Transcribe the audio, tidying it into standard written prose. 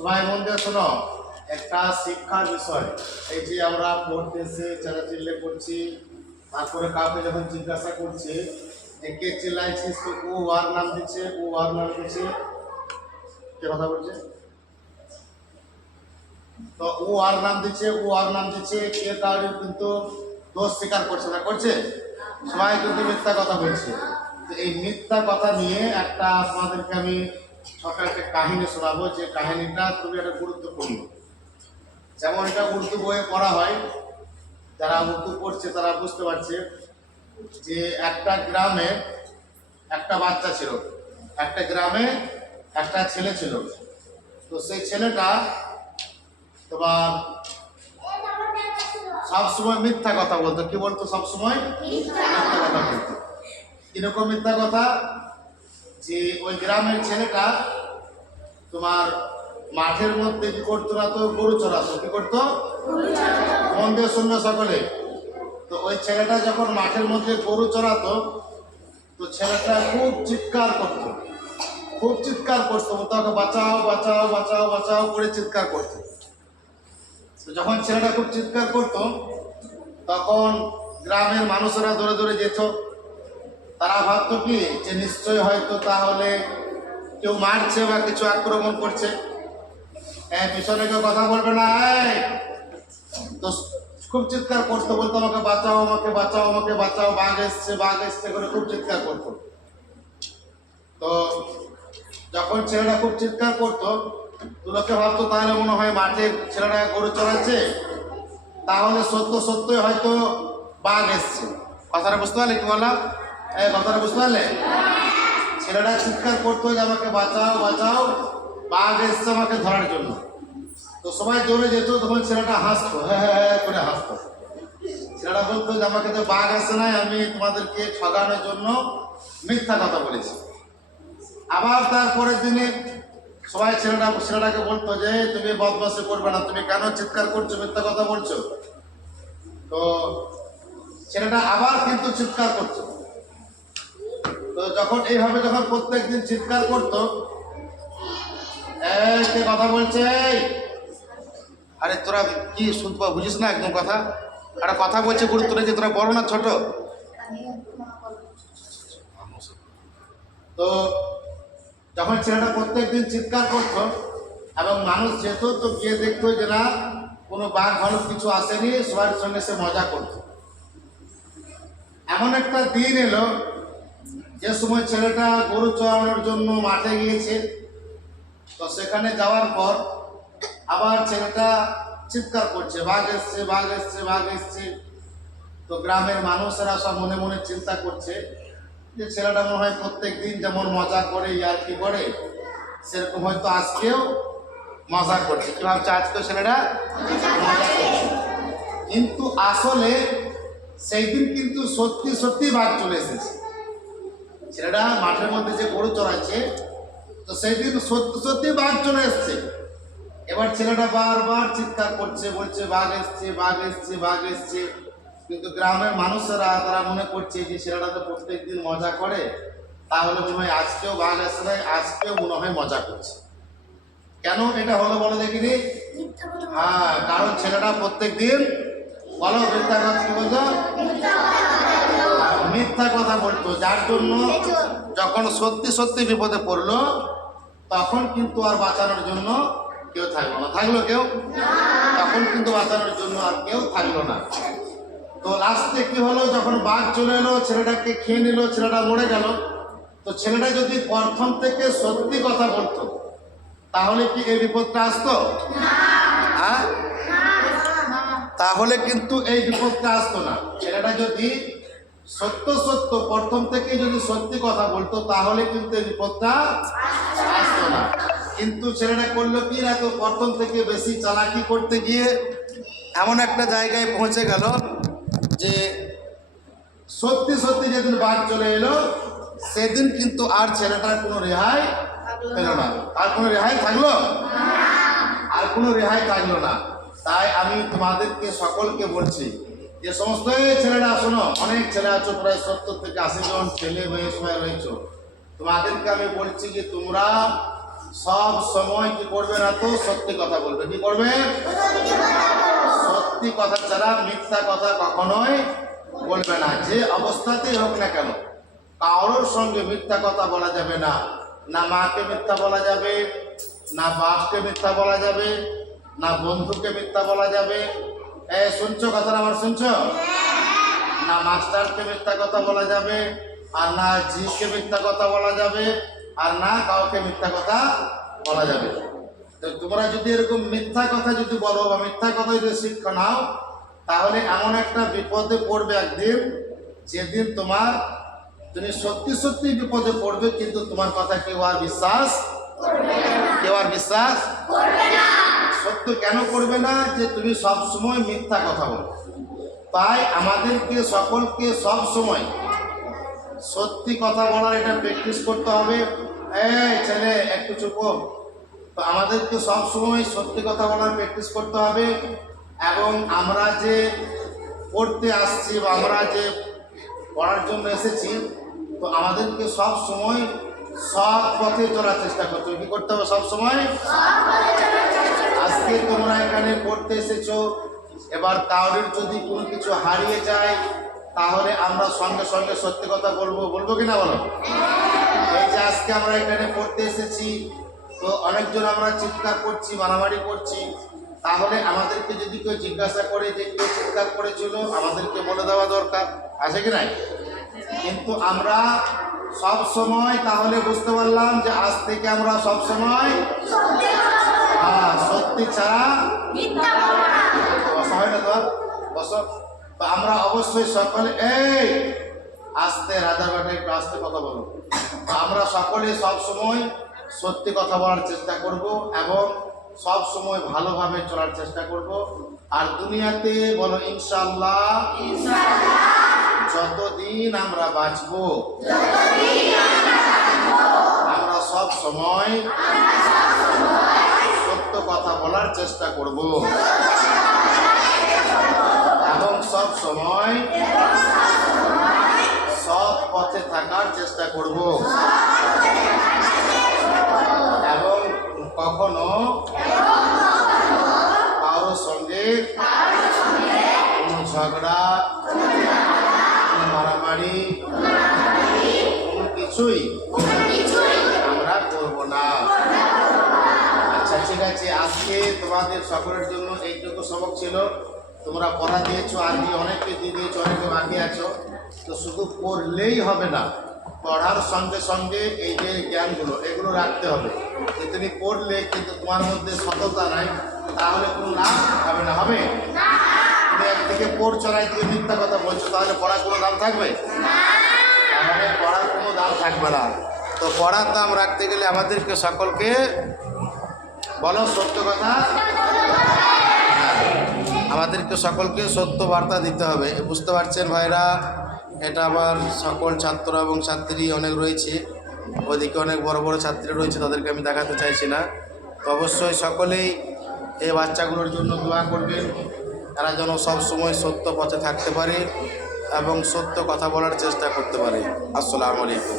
সবাই মন দিয়ে শোনো, একটা শিক্ষার বিষয়। এই যে আমরা পড়তেছি, চেল্লাচিল্লি করছি, তারপরে কাউকে যখন জিজ্ঞাসা করছি যে কে চিল্লাইছিস, তো ও আর নাম দিচ্ছে, ও আর নাম দিচ্ছে, কে কথা বলছে, তো ও আর নাম দিচ্ছে, ও আর নাম দিচ্ছে, কে কাউকে কিন্তু দোষ স্বীকার করছে না, করছে? সবাই কিন্তু মিথ্যা কথা বলছে। তো এই মিথ্যা কথা নিয়ে একটা আপনাদেরকে আমি সকালে একটা কাহিনী শোনাবো, যে কাহিনীটা খুবই একটা গুরুত্বপূর্ণ। যেমন এটা উর্দু বইয়ে পড়া হয়, যারা উর্দু পড়ছে তারা বুঝতে পারছে যে একটা গ্রামে একটা বাচ্চা ছিল, একটা গ্রামে একটা ছেলে ছিল। তো সেই ছেলেটা তোমার সবসময় মিথ্যা কথা বলতো। কি বলতো? সবসময় মিথ্যা কথা বলতো। কিরকম মিথ্যা কথা? যে ওই গ্রামের ছেলেটা তোমার মাঠের মধ্যে কি করতো না, তো গরু চড়াতো। কি করতো? মন দিয়ে শুনবে সকলে। তো ওই ছেলেটা যখন মাঠের মধ্যে গরু চড়াতো, তো ছেলেটা খুব চিৎকার করতো, খুব চিৎকার করতো, তাকে বাঁচাও বাঁচাও বাঁচাও বাঁচাও করে চিৎকার করতো। তো যখন ছেলেটা খুব চিৎকার করতো, তখন গ্রামের মানুষেরা দৌড়ে দৌড়ে যেত। তারা ভাবতো কি যে নিশ্চয়ই হয়তো তাহলে কেউ মারছে বা কিছু আক্রমণ করছে। পিছনে কেউ কথা বলবে না। তো খুব চিৎকার করতো, বলতো আমাকে বাঁচাও, আমাকে বাঁচাও, আমাকে বাঁচাও, বাঘ এসছে, বাঘ এসছে করে খুব চিৎকার করতো। তো যখন ছেলেটা খুব চিৎকার করতো, তো লোকে ভাবতো তাহলে মনে হয় মাঠে ছেলেটা গরু চড়াচ্ছে, তাহলে সত্য সত্যই হয়তো বাঘ এসছে। কথাটা বুঝতে পারলে? কি বললাম? কথাটা বুঝতে পারলে? ছেলেটা চিৎকার করতো যে আমাকে বাঁচাও বাঁচাও, বাঘ এসছে আমাকে ধরার জন্য। তো সবাই দৌড়ে যেত, তখন ছেলেটা হাসতো, হ্যাঁ হ্যাঁ হ্যাঁ করে হাসতো। ছেলেটা বলতো যে আমাকে তো বাঘ আসে নাই, আমি তোমাদেরকে ঠগানোর জন্য মিথ্যা কথা বলেছি। আবার তারপরের দিনে সবাই ছেলেটাকে বলতো যে তুমি বদমাশি করবে না, তুমি কেন চিৎকার করছো, মিথ্যা কথা বলছো। তো ছেলেটা আবার কিন্তু চিৎকার করতো। তো যখন এইভাবে যখন প্রত্যেক দিন চিৎকার করতো, কে কথা বলছে, আরে তোরা কি শুনতে বুঝিস না একদম কথা, একটা কথা বলছে গুরুত্ব রেখে, তোরা বড় না ছোট? তো যখন ছেলেটা প্রত্যেক দিন চিৎকার করতো এবং মানুষ যেত, তো গিয়ে দেখতো যে না কোনো বাঘ ভালুক কিছু আসেনি, সবার সঙ্গে সে মজা করতো। এমন একটা দিন এলো যে সময় ছেলেটা গরু চড়ানোর জন্য মাঠে গিয়েছে। তো সেখানে যাওয়ার পর আবার ছেলেটা চিৎকার করছে, বাঘ এসছে, বাঘ এসছে, বাঘ এসছে। তো গ্রামের মানুষেরা সব মনে মনে চিন্তা করছে যে ছেলেটা মনে হয় প্রত্যেক দিন যেমন মজা করে, ইয়ার্কি করে, সেরকম হয়তো আজকেও মজা করছে। কি ভাবছে? আজকেও ছেলেটা মজা করছে। কিন্তু আসলে সেই দিন কিন্তু সত্যি সত্যি বাঘ চলে এসেছে। ছেলেটা মাঠের মধ্যে যে গরু চড়াচ্ছে, তো সেই দিন সত্যি সত্যি বাঘ চলে এসছে। এবার ছেলেটা বারবার চিৎকার করছে, বলছে বাঘ এসছে, বাঘ এসছে, বাঘ এসছে। কিন্তু গ্রামের মানুষেরা তারা মনে করছে যে ছেলেটা তো প্রত্যেক দিন মজা করে, তাহলে মনে হয় আজকেও বাঘ আসে নাই, আজকেও মনে হয় মজা করছে। কেন এটা হলো বলো দেখিনি? হ্যাঁ, কারণ ছেলেটা প্রত্যেক দিন বলো মিথ্যা কথা, কি বলতো? মিথ্যা কথা বলতো, যার জন্য যখন সত্যি সত্যি বিপদে পড়লো, তখন কিন্তু আর বাঁচানোর জন্য কেউ থাকলো না। থাকলো কেউ? তখন কিন্তু বাঁচানোর জন্য আর কেউ থাকলো না। তো লাস্টে কি হলো, যখন বাঘ চলে এলো, ছেলেটাকে খেয়ে নিল, ছেলেটা মরে গেল। তো ছেলেটা যদি প্রথম থেকে সত্যি কথা বলতো, তাহলে কি এই বিপদটা আসতো? হ্যাঁ, তাহলে কিন্তু এই বিপদটা আসতো না। ছেলেটা যদি সত্য সত্য প্রথম থেকে যদি সত্যি কথা বলতো, তাহলে কিন্তু এই বিপদটা আসতো না। কিন্তু ছেলেটা করলো কি না, তো প্রথম থেকে বেশি চালাকি করতে গিয়ে এমন একটা জায়গায় পৌঁছে গেল যে সত্যি সত্যি যেদিন বাঘ চলে এলো, সেদিন কিন্তু আর ছেলেটার কোনো রেহাই পেল না। আর কোনো রেহাই থাকলো? আর কোনো রেহাই থাকলো না। তাই আমি তোমাদেরকে সকলকে বলছি, যে সমস্ত ছেলেরা শোনো, অনেক ছেলে আছো, প্রায় 70 থেকে 80 জন ছেলে মেয়ে সবাই রয়েছে, তোমাদেরকে আমি বলছি যে তোমরা সব সময় কি করবে না, তো সত্যি কথা বলবে। কি করবে? সত্যি কথা ছাড়া মিথ্যা কথা কখনোই বলবে না, যে অবস্থাতেই হোক না কেন। কারোর সঙ্গে মিথ্যা কথা বলা যাবে না। না মাকে মিথ্যা বলা যাবে, না বাপকে মিথ্যা বলা যাবে, না বন্ধুকে মিথ্যা বলা যাবে। শুনছো কথাটা আমার? শুনছো? না মাস্টারকে মিথ্যা কথা বলা যাবে, আর না জিকে মিথ্যা কথা বলা যাবে, আর না কাউকে মিথ্যা কথা বলা যাবে। তো তোমরা যদি এরকম মিথ্যা কথা যদি বলো বা মিথ্যা কথা যদি শিক্ষা নাও, তাহলে এমন একটা বিপদে পড়বে একদিন, যেদিন তুমি সত্যি সত্যি বিপদে পড়বে, কিন্তু তোমার কথা কেউ আর বিশ্বাস করবে না। সত্য কেন করবে না? যে তুমি সব সময় মিথ্যা কথা বলো। তাই আমাদেরকে সকলকে সব সময় সত্যি কথা বলার এটা প্র্যাকটিস করতে হবে। এই ছেলে একটু চুপ। তো আমাদেরকে সব সময় সত্যি কথা বলার প্র্যাকটিস করতে হবে। এবং আমরা যে পড়তে আসছি বা আমরা যে পড়ার জন্য এসেছি, তো আমাদেরকে সব সময় সৎ পথে চলার চেষ্টা করতে হবে। কি করতে হবে? সব সময়। আজকে তোমরা এখানে পড়তে এসেছো, এবার কাউরির যদি কোনো কিছু হারিয়ে যায়, তাহলে আমরা সঙ্গে সঙ্গে সত্যি কথা বলবো কি না বলো? এই যে আজকে আমরা এখানে পড়তে এসেছি, তো অনেকজন আমরা চিৎকার করছি, মারামারি করছি, তাহলে আমাদেরকে যদি কেউ জিজ্ঞাসা করে যে কেউ চিৎকার করেছিল, আমাদেরকে বলে দেওয়া দরকার, আছে কি নাই? কিন্তু আমরা সব সময় তাহলে বুঝতে পারলাম যে আজ থেকে আমরা সব সময় সত্যি ছাড়া বসা হয় না। তো বসো। তো আমরা অবশ্যই সকলে আস্তে রাজারবাটে একটু আস্তে কথা বলো। আমরা সকলে সব সময় সত্যি কথা বলার চেষ্টা করব এবং সব সময় ভালোভাবে চলার চেষ্টা করব। আর দুনিয়াতে বলো ইনশাআল্লাহ, যতদিন আমরা বাঁচব আমরা সব সময় সত্য কথা বলার চেষ্টা করব এবং সব সময় সৎ পথে থাকার চেষ্টা করব এবং কখনো কারোর সঙ্গে কোনো ঝগড়া, কোনো মারামারি, কোনো কিছুই আমরা করব না। আচ্ছা ঠিক আছে, আজকে তোমাদের সকলের জন্য এইটুকু সবক ছিল। তোমরা পড়া দিয়েছো, আগে অনেকে দিয়ে দিয়েছো, অনেকে বাকি আছো। তো শুধু পড়লেই হবে না, পড়ার সঙ্গে সঙ্গে এই যে জ্ঞানগুলো এগুলো রাখতে হবে। যে তুমি পড়লে কিন্তু তোমার মধ্যে সততা নাই, তাহলে কোনো লাভ হবে না। হবে? তুমি একদিকে পড়ছো না, একদিকে মিথ্যা কথা বলছো, তাহলে পড়ার কোনো দাম থাকবে? তাহলে পড়ার কোনো দাম থাকবে না। তো পড়ার দাম রাখতে গেলে আমাদেরকে সকলকে বলো সত্য কথা, আমাদেরকে সকলকে সত্য বার্তা দিতে হবে। বুঝতে পারছেন ভাইরা? এটা আবার সকল ছাত্র এবং ছাত্রী অনেক রয়েছে, ওদিকে অনেক বড় বড় ছাত্রী রয়েছে, তাদেরকে আমি দেখাতে চাইছি না। তো অবশ্যই সকলেই এই বাচ্চাগুলোর জন্য দোয়া করবেন, তারা যেন সব সময় সত্য পথে থাকতে পারে এবং সত্য কথা বলার চেষ্টা করতে পারে। আসসালামু আলাইকুম।